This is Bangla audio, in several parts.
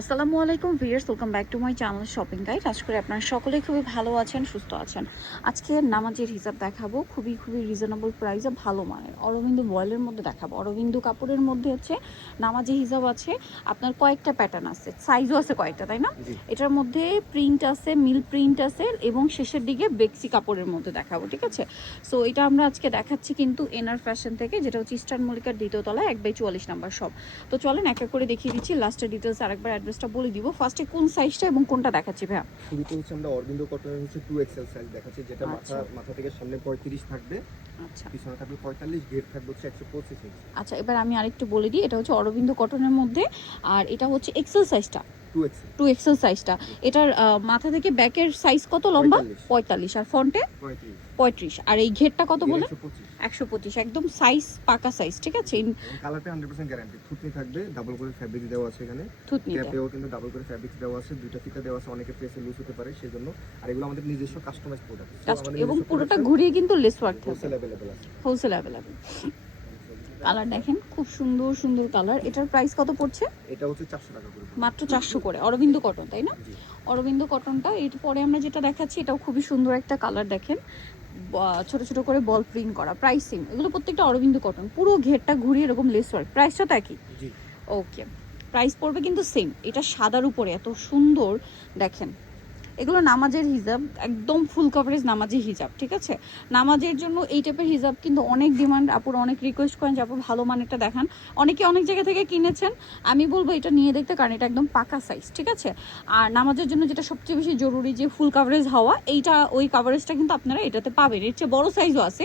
আসসালামু আলাইকুম viewers, welcome back to my channel shopping guide. আশা করি আপনারা সকলেই খুবই ভালো আছেন, সুস্থ আছেন। আজকে নামাজের হিসাব দেখাবো, খুবই রিজনেবল প্রাইসে ভালো মানের অরবিন্দু বয়েলের মধ্যে দেখাবো। অরবিন্দু কাপড়ের মধ্যে হচ্ছে নামাজের হিসাব আছে, আপনার কয়েকটা প্যাটার্ন আছে, সাইজও আছে কয়েকটা, তাই না? এটার মধ্যে প্রিন্ট আছে, মিল প্রিন্ট আছে এবং শেষের দিকে বেক্সি কাপড়ের মধ্যে দেখাবো, ঠিক আছে? সো এটা আমরা আজকে দেখাচ্ছি কিন্তু এনআর ফ্যাশন থেকে, যেটা হচ্ছে ইস্টার্ন মল্লিকার দ্বিতীয় তলায় 1/44 নাম্বার শপ। তো চলেন এক এক করে দেখিয়ে দিচ্ছি, লাস্টের ডিটেলস আরেকবার অ্যাড্রেসটা বলে দিব। ফার্স্টে কোন সাইজটা এবং কোনটা দেখাচ্ছি ভাইয়া? শুরুতে হচ্ছে আমরা অরবিন্দু কটনের হচ্ছে 2XL সাইজ দেখাচ্ছি, যেটা মাথা থেকে সামনে 35 থাকবে, আচ্ছা, পিছনে থাকবে 45, ঘের থাকবে হচ্ছে 125 ইঞ্চি। আচ্ছা, এবার আমি আরেকটু বলে দিই, এটা হচ্ছে অরবিন্দু কটনের মধ্যে, আর এটা হচ্ছে এক্সেল সাইজটা, 2XL সাইজটা। এটার মাথা থেকে ব্যাকের সাইজ কত লম্বা? 45, আর ফ্রন্টে 35, আর এই ঘেরটা কত বলে? 125, একদম সাইজ পাকা সাইজ, ঠিক আছে? কালারটা 100% গ্যারান্টি। থুতনি থাকবে, ডাবল করে ফ্যাব্রিক দেওয়া আছে এখানে, ক্যাপেও কিন্তু ডাবল করে ফ্যাব্রিক দেওয়া আছে, দুইটা ফিতা দেওয়া আছে, অনেকে ফেসে লুজ হতে পারে সেজন্য। আর এগুলো আমাদের নিজস্ব কাস্টমাইজ প্রোডাক্ট, এবং পুরোটা ঘুরিয়ে কিন্তু লেস ওয়ার্ক থাকবে, হোলসেল अवेलेबल আছে, হোলসেল अवेलेबल। কালার দেখেন, খুব সুন্দর সুন্দর কালার। এটার প্রাইস কত পড়ছে? এটা হচ্ছে 400 টাকা করে, মাত্র 400 করে। অরবিন্দু কটন, তাই না? অরবিন্দু কটনটা। এরপরে আমরা যেটা দেখাচ্ছি, এটাও খুবই সুন্দর একটা কালার, দেখেন ছোট ছোট করে বল প্রিন্ট করা, প্রাইসিং এগুলো প্রত্যেকটা অরবিন্দু কটন, পুরো ঘেরটা ঘুরিয়ে এরকম লেস ওয়ার্ক। প্রাইসটা তো একই? ওকে, প্রাইস পড়বে কিন্তু সেম। এটা সাদার উপরে এত সুন্দর, দেখেন এগুলো নামাজের হিজাব, একদম ফুল কভারেজ নামাজের হিজাব, ঠিক আছে? নামাজের জন্য এই টাইপের হিজাব কিন্তু অনেক ডিমান্ড, আপুর অনেক রিকোয়েস্ট করেন যে আপু ভালো মানেরটা দেখান। অনেকে অনেক জায়গা থেকে কিনেছেন, আমি বলবো এটা নিয়ে দেখতে, কারণ এটা একদম পাকা সাইজ, ঠিক আছে? আর নামাজের জন্য যেটা সবচেয়ে বেশি জরুরি, যে ফুল কভারেজ হওয়া, এইটা ওই কভারেজটা কিন্তু আপনারা এটাতে পাবেন। এর চেয়ে বড় সাইজও আছে,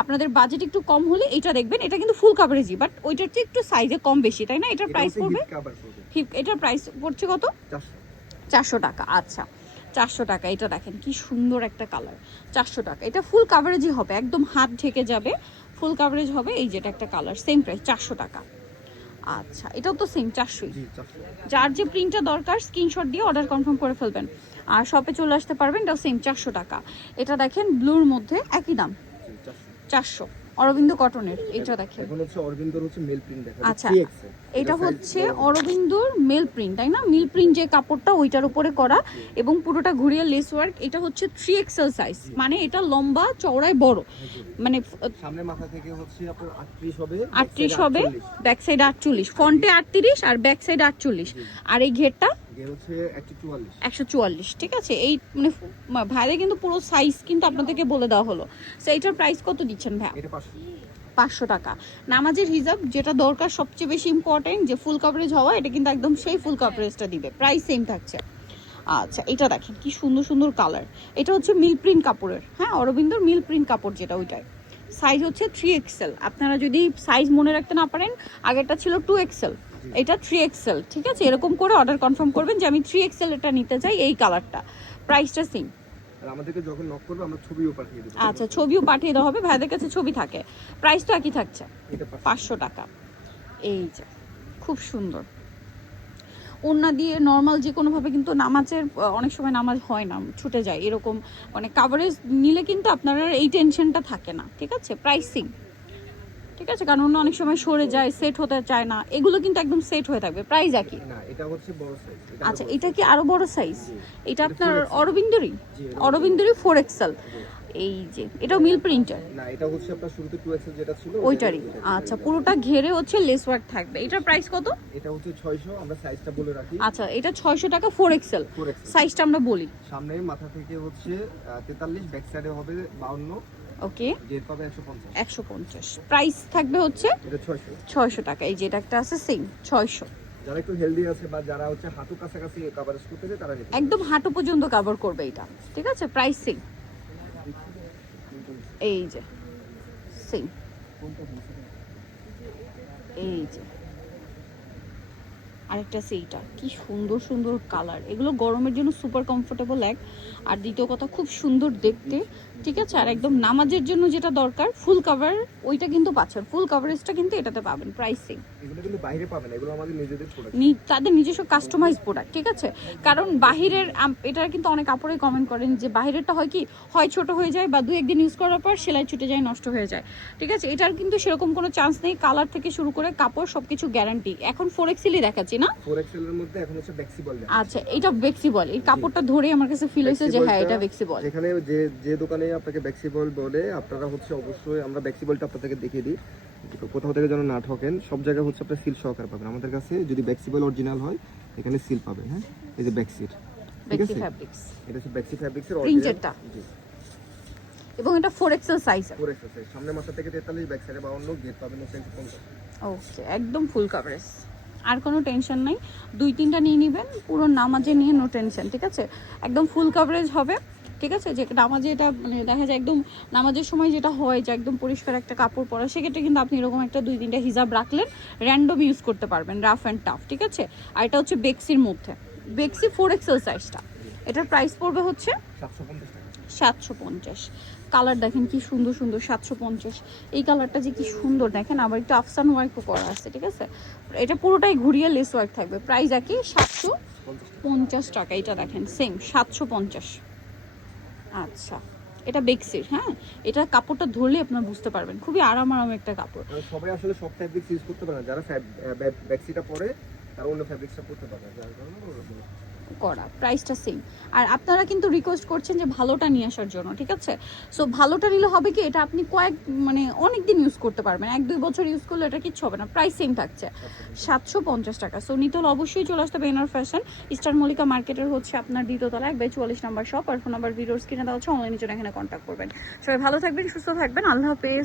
আপনাদের বাজেট একটু কম হলে এটা দেখবেন। এটা কিন্তু ফুল কভারেজই, বাট ওইটার চেয়ে একটু সাইজে কম বেশি, তাই না? এটার প্রাইস পড়বে, এটার প্রাইস পড়ছে কত? 400 টাকা। আচ্ছা, 400 টাকা। এটা দেখেন কি সুন্দর একটা কালার, 400 টাকা। এটা ফুল কাভারেজই হবে, একদম হাত ঢেকে যাবে, ফুল কাভারেজ হবে। এই যেটা একটা কালার, সেম প্রাইস 400 টাকা। আচ্ছা, এটাও তো সেম 400ই। যার যে প্রিন্টটা দরকার স্ক্রিনশট দিয়ে অর্ডার কনফার্ম করে ফেলবেন, আর শপে চলে আসতে পারবেন। এটাও সেম 400 টাকা। এটা দেখেন ব্লুর মধ্যে, একই দাম 400, অরবিন্দু কটনের। এটা দেখেন, এখন হচ্ছে অরবিন্দুর হচ্ছে মেল প্রিন্ট দেখা যাচ্ছে। আচ্ছা, এটা হচ্ছে অরবিন্দুর মেল প্রিন্ট, তাই না? মিল প্রিন্ট যে কাপড়টা, ওইটার উপরে করা এবং পুরোটা ঘুরিয়ে লেস ওয়ার্ক। এটা হচ্ছে 3XL সাইজ, মানে এটা লম্বা চওড়ায় বড়, মানে সামনে মাথা থেকে হচ্ছে আপনার 38 হবে, 38 হবে, ব্যাক সাইড 48, ফ্রন্টে 38 আর ব্যাক সাইড 48, আর এই ঘেরটা হচ্ছে 144, ঠিক আছে? এই মানে ভাইদের কিন্তু পুরো সাইজ কিন্তু আপনাদেরকে বলে দেওয়া হলো। সো এটার প্রাইস কত দিচ্ছেন ভাই? এটা 500 টাকা। নামাজের হিজাব যেটা দরকার সবচেয়ে বেশি ইম্পর্টেন্ট, যে ফুল কভারেজ হওয়া, এটা কিন্তু একদম সেই ফুল কভারেজটা দিবে। প্রাইস সেম থাকছে। আচ্ছা, এটা দেখেন কি সুন্দর সুন্দর কালার। এটা হচ্ছে মিল প্রিন্ট কাপড়ের, হ্যাঁ, অরবিন্দর মিল প্রিন্ট কাপড় যেটা, ওইটাই সাইজ হচ্ছে 3XL। আপনারা যদি সাইজ মনে রাখতে না পারেন, আগেরটা ছিল 2XL, এটা 3XL, ঠিক আছে? এরকম করে অর্ডার কনফার্ম করবেন যে আমি 3XL এটা নিতে চাই, এই কালারটা। প্রাইসটা সেম। আর আমাদেরকে যখন নক করবে আমরা ছবিও পাঠিয়ে দেব। আচ্ছা, ছবিও পাঠিয়ে দেওয়া হবে, ভাইদের কাছে ছবি থাকে। প্রাইস তো একই থাকছে, 500 টাকা। এই যে খুব সুন্দর ওড়না দিয়ে নর্মাল যে কোনোভাবে কিন্তু নামাজের, অনেক সময় নামাজ হয় না, ছুটে যায়, এরকম মানে কাভারেজ নিলে কিন্তু আপনার এই টেনশনটা থাকে না, ঠিক আছে? প্রাইসিং ঠিক আছে, কারণ অনেক সময় সরে যায়, সেট হতে চায় না, এগুলো কিন্তু একদম সেট হয়ে থাকবে। প্রাইস একই না, এটা হচ্ছে বড় সাইজ। আচ্ছা, এটা কি আরো বড় সাইজ? এটা আপনার অরবিন্দরই 4XL। এই যে এটাও মিল প্রিন্টার না, এটা হচ্ছে আপনার শুরুতে 2XL যেটা ছিল ওইটারই। আচ্ছা, পুরোটা ঘেরে হচ্ছে লেস ওয়ার্ক থাকবে। এটার প্রাইস কত? এটা হচ্ছে 600, আমরা সাইজটা বলে রাখি। আচ্ছা, এটা 600 টাকা, 4XL সাইজটা আমরা বলি। সামনে মাথা থেকে হচ্ছে 43, ব্যাক সাইডে হবে 52, ওকে, জেড পাবে 150। 150 প্রাইস থাকবে হচ্ছে এটা 600 টাকা। এই যেটা একটা আছে সেম 600। যারা একটু হেলদি আছে বা যারা হচ্ছে হাঁটু কাছাকাছি কভারেজ করতে চায় তারা নিতে একদম হাঁটু পর্যন্ত কভার করবে এটা, ঠিক আছে? Price same. এই যে সেম, এই যে আরেকটা সেইটা, কি সুন্দর সুন্দর কালার। এগুলো গরমের জন্য সুপার কমফোর্টেবল এক, আর দ্বিতীয় কথা খুব সুন্দর দেখতে, ঠিক আছে। আর একদম নামাজের জন্য যেটা দরকার ফুল কভার, ওইটা কিন্তু পাচ্ছেন, ফুল কভারেজটা কিন্তু এটাতে পাবেন। প্রাইসিং এগুলো কিন্তু বাইরে পাবেন, এগুলো আমাদের নিজেদের প্রোডাক্ট, তাদের নিজস্ব কাস্টমাইজ প্রোডাক্ট, ঠিক আছে। কারণ বাহিরের এটা কিন্তু অনেক কাপড়ে কমেন্ট করেন যে বাহিরেরটা হয় কি, হয় ছোট হয়ে যায় বা 2-1 দিন ইউজ করার পর সেলাই ছুটে যায়, নষ্ট হয়ে যায়, ঠিক আছে। এটার কিন্তু সেরকম কোনো চান্স নেই, কালার থেকে শুরু করে কাপড় সবকিছু গ্যারান্টি। এখন 4XL দেখাচ্ছি না, 4XL এর মধ্যে এখন হচ্ছে বেক্সিবল। আচ্ছা এটা বেক্সিবল, এই কাপড়টা ধরে আমার কাছে ফিল হয়েছে যে হ্যাঁ এটা বেক্সিবল। যেখানে যে দোকানে আপনাকে বেক্সিবল বলে, আপনারা হচ্ছে অবশ্যই আমরা বেক্সিবলটা আপনাদেরকে দেখিয়ে দিই, কোথাও থেকে যেন না ঠকেন। সব জায়গায় হচ্ছে আপনার সিল সহকারে পাবেন আমাদের কাছে। যদি বেক্সিবল অরিজিনাল হয় এখানে সিল পাবেন। হ্যাঁ, এই যে বেক্সির, ঠিক আছে, ফ্যাব্রিক্স, এটা হচ্ছে বেক্সি ফ্যাব্রিক্সের প্রিন্টেডটা, জি, এবং এটা 4XL সাইজ। 4XL সাইজ, সামনে মাথা থেকে 43, ব্যাক সাইডে 52, গেট পাবেন হচ্ছে 50। ওকে, একদম ফুল কভারেজ, আর কোনো টেনশন নাই। 2-3টা নিয়ে নেবেন, পুরো নামাজে নিয়ে নো টেনশন, ঠিক আছে। একদম ফুল কভারেজ হবে, ঠিক আছে। যে নামাজে এটা মানে দেখা যায় একদম নামাজের সময় যেটা হয় যে একদম পরিষ্কার একটা কাপড় পরা, সেক্ষেত্রে কিন্তু আপনি এরকম একটা 2-3টা হিজাব রাখলেন, র্যান্ডম ইউজ করতে পারবেন, রাফ অ্যান্ড টাফ, ঠিক আছে। আর এটা হচ্ছে বেক্সির মধ্যে, বেক্সি 4XL সাইজটা, এটার প্রাইস পড়বে হচ্ছে 750 টাকা। 750। কালার দেখেন কি সুন্দর সুন্দর, 750। এই কালারটা যে কি সুন্দর দেখেন, আবার একটু আফসান ওয়ার্কও করা আছে, ঠিক আছে। এটা পুরোটাই ঘুরিয়ে লেস ওয়ার্ক থাকবে। প্রাইস একই 750 টাকা। এটা দেখেন সেম 750। আচ্ছা, এটা বেক্সির, হ্যাঁ, এটা কাপড়টা ধরলে আপনারা বুঝতে পারবেন, খুবই আরাম একটা কাপড়। সবাই আসলে সব ফ্যাব্রিক্স ইউজ করতে পারে না, যারা বেক্সিটা পরে তারা অন্য ফ্যাব্রিক্সটা করতে পারে, যার কারণে করা প্রাইসটা সেম। আর আপনারা কিন্তু রিকোয়েস্ট করছেন যে ভালোটা নিয়ে আসার জন্য, ঠিক আছে। সো ভালোটা নিলে হবে কি, এটা আপনি মানে অনেক দিন ইউজ করতে পারবেন, 1-2 বছর ইউজ করলে এটা কিচ্ছু হবে না। প্রাইস সেম থাকছে 750 টাকা। সো নিতে হলে অবশ্যই চলে আসতে হবে এনআর ফ্যাশন, ইস্টার্ন মল্লিকা মার্কেটের হচ্ছে আপনার দ্বিতীয়তলা 1/44 নাম্বার শপ। আর ফোন নাম্বার ভিডিওর স্ক্রিনে দেওয়া হচ্ছে, অনলাইনে জন্য এখানে কন্ট্যাক্ট করবেন। সবাই ভালো থাকবেন, সুস্থ থাকবেন, আল্লাহ হাফেজ।